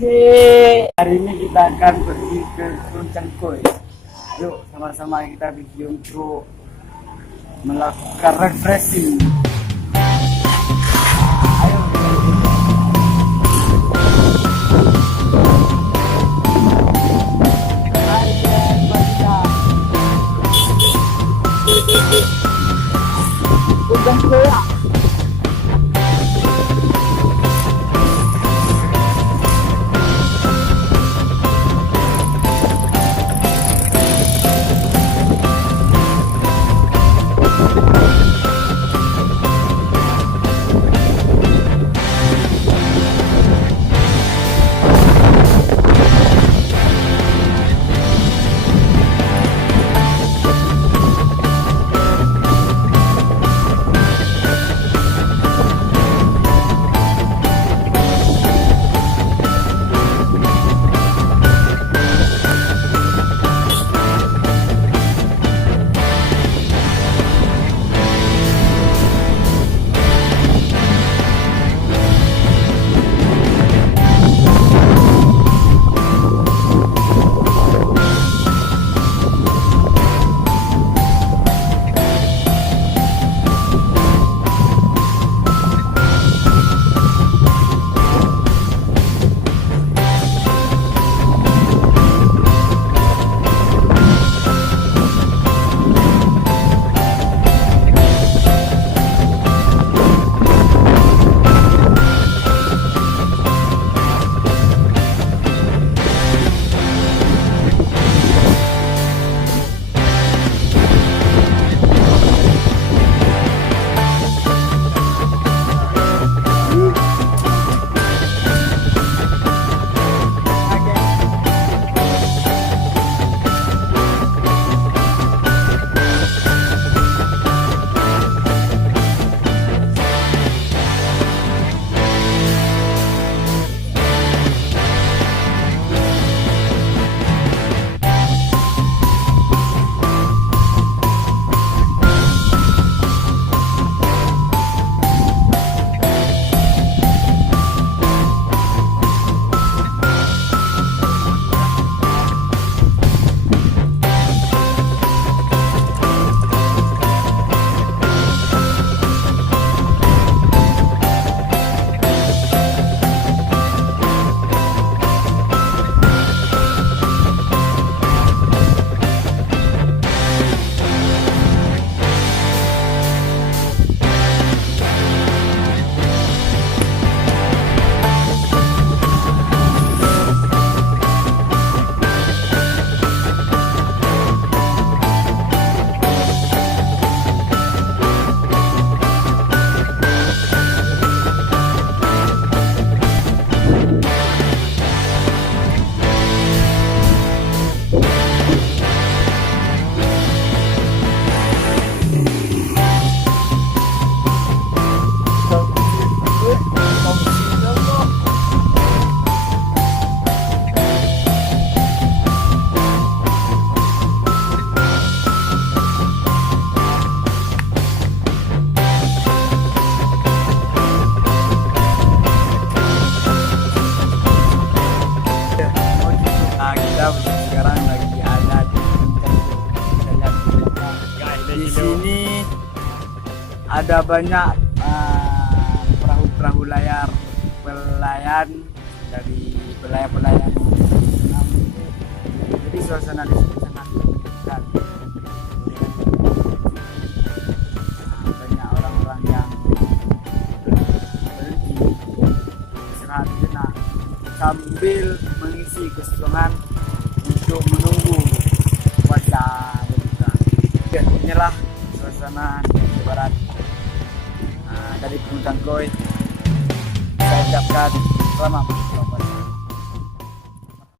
Oke, hari ini kita akan pergi ke Cangkoy. Yuk, sama-sama kita bikin untuk melakukan refreshing. Ayo. Cangkoy. Sekarang lagi ada di sini ada banyak perahu-perahu layar pelayan dari pelayan-pelayan. Jadi suasana di sini sangat menyenangkan. Banyak orang-orang yang berhenti istirahat jenak sambil mengisi kosongan untuk menunggu cuaca berbuka. Ya, inilah suasana di barat dari Gunung Cangkoy. Saya ucapkan selamat.